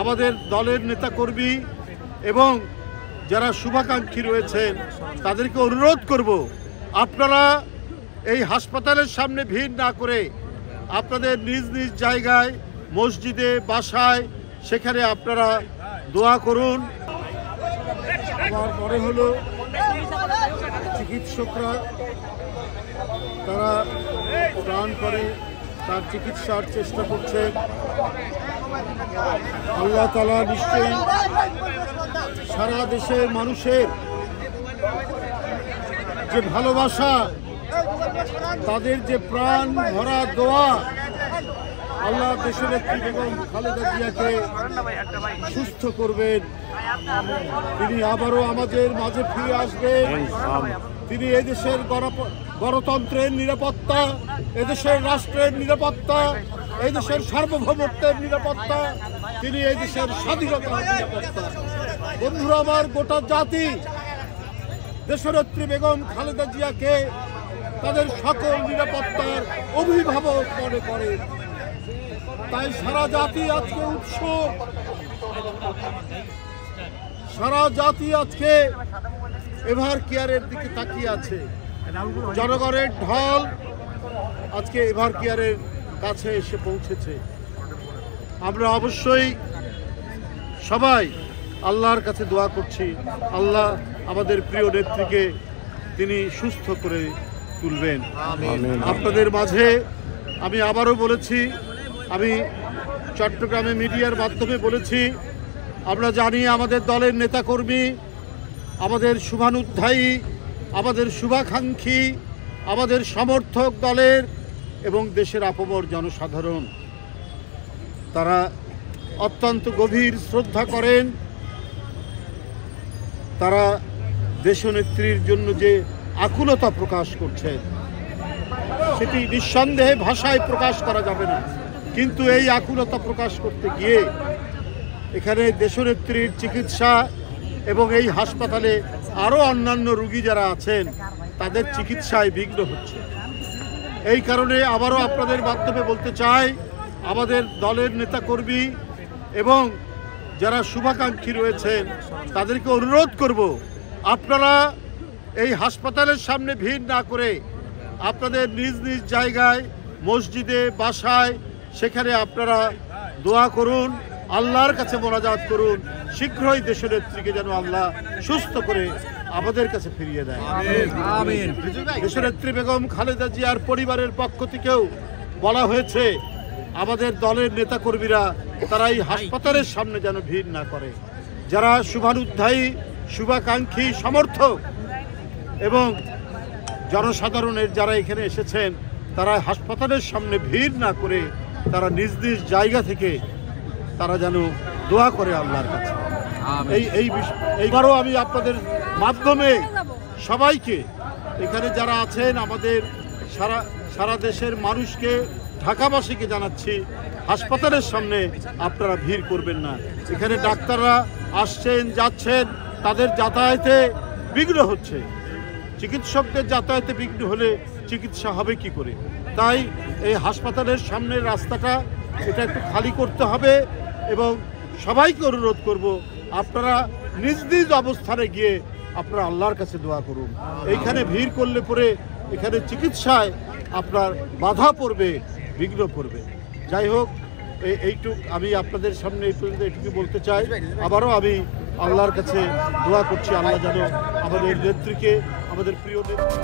আমাদের দলের নেতাকর্মী এবং যারা শুভাকাঙ্ক্ষী রয়েছেন তাদেরকে অনুরোধ করব, আপনারা এই হাসপাতালের সামনে ভিড় না করে আপনাদের নিজ নিজ জায়গায়, মসজিদে, বাসায়, সেখানে আপনারা দোয়া করুন। আমার মনে হলো চিকিৎসকরা তারা প্রাণ করে তার চিকিৎসার চেষ্টা করছেন। আল্লাহ তাআলা নিশ্চয়ই সারা দেশের মানুষের যে ভালোবাসা, তাদের যে প্রাণ ভরা দোয়া, আল্লাহ দেশনেত্রী বেগম খালেদা জিয়াকে সুস্থ করবেন। তিনি আবারও আমাদের মাঝে ফিরে আসবেন। তিনি এদেশের গণতন্ত্রের নিরাপত্তা, এদেশের রাষ্ট্রের নিরাপত্তা, এদেশের সার্বভৌমত্বের নিরাপত্তা, তিনি এই দেশের স্বাধীনতার নিরাপত্তা। বন্ধুরা আমার, গোটা জাতি দেশনেত্রী বেগম খালেদা জিয়াকে তাদের সকল নিরাপত্তার অভিভাবক মনে করে। তাই সারা জাতি আজকে উৎসুক, সারা জাতি আজকে এভার কেয়ারের দিকে তাকিয়ে আছে। জনগণের ঢল আজকে এভার কেয়ারের কাছে এসে পৌঁছেছে। আমরা অবশ্যই সবাই আল্লাহর কাছে দোয়া করছি, আল্লাহ আমাদের প্রিয় নেত্রীকে তিনি সুস্থ করে তুলবেন। আপনাদের মাঝে আমি আবারও বলেছি, আমি চট্টগ্রামে মিডিয়ার মাধ্যমে বলেছি, আমরা জানি আমাদের দলের নেতাকর্মী, আমাদের শুভানুধ্যায়ী, আমাদের শুভাকাঙ্ক্ষী, আমাদের সমর্থক দলের এবং দেশের আপামর জনসাধারণ তারা অত্যন্ত গভীর শ্রদ্ধা করেন। তারা দেশনেত্রীর জন্য যে আকুলতা প্রকাশ করছেন সেটি নিঃসন্দেহে ভাষায় প্রকাশ করা যাবে না, কিন্তু এই আকুলতা প্রকাশ করতে গিয়ে এখানে দেশনেত্রীর চিকিৎসা এবং এই হাসপাতালে আরও অন্যান্য রোগী যারা আছেন তাদের চিকিৎসায় বিঘ্ন হচ্ছে। এই কারণে আবারও আপনাদের মাধ্যমে বলতে চাই, আমাদের দলের নেতাকর্মী এবং যারা শুভাকাঙ্ক্ষী রয়েছেন তাদেরকে অনুরোধ করব, আপনারা এই হাসপাতালের সামনে ভিড় না করে আপনাদের নিজ নিজ জায়গায়, মসজিদে, বাসায়, সেখানে আপনারা দোয়া করুন, আল্লাহর কাছে মোনাজাত করুন। শীঘ্রই দেশনেত্রীকে যেন আল্লাহ সুস্থ করে আমাদের কাছে ফিরিয়ে দেয়। আমিন। দেশনেত্রী বেগম খালেদা জিয়ার পরিবারের পক্ষ থেকেও বলা হয়েছে, আমাদের দলের নেতাকর্মীরা তারা এই হাসপাতালের সামনে যেন ভিড় না করে। যারা শুভানুধ্যায়ী, শুভাকাঙ্ক্ষী, সমর্থক এবং জনসাধারণের যারা এখানে এসেছেন তারা হাসপাতালের সামনে ভিড় না করে তারা নিজ নিজ জায়গা থেকে তারা যেন দোয়া করে আল্লাহর কাছে। এইবারও আমি আপনাদের মাধ্যমে সবাইকে, এখানে যারা আছেন আমাদের সারা দেশের মানুষকে, ঢাকাবাসীকে জানাচ্ছি, হাসপাতালের সামনে আপনারা ভিড় করবেন না। এখানে ডাক্তাররা আসছেন যাচ্ছেন, তাদের যাতায়াতে বিঘ্ন হচ্ছে। চিকিৎসকদের যাতায়াতে বিঘ্ন হলে চিকিৎসা হবে কি করে? তাই এই হাসপাতালের সামনের রাস্তাটা এটা একটু খালি করতে হবে এবং সবাইকে অনুরোধ করব, আপনারা নিজ নিজ অবস্থানে গিয়ে আপনারা আল্লাহর কাছে দোয়া করুন। এইখানে ভিড় করলে পরে এখানে চিকিৎসায় আপনার বাধা পড়বে, বিঘ্ন পড়বে। যাই হোক, এইটুক আমি আপনাদের সামনে এই পর্যন্ত এটুকু বলতে চাই। আবারও আমি আল্লাহর কাছে দোয়া করছি, আল্লাহ যেন আমাদের নেত্রীকে, আমাদের প্রিয় নেত্রী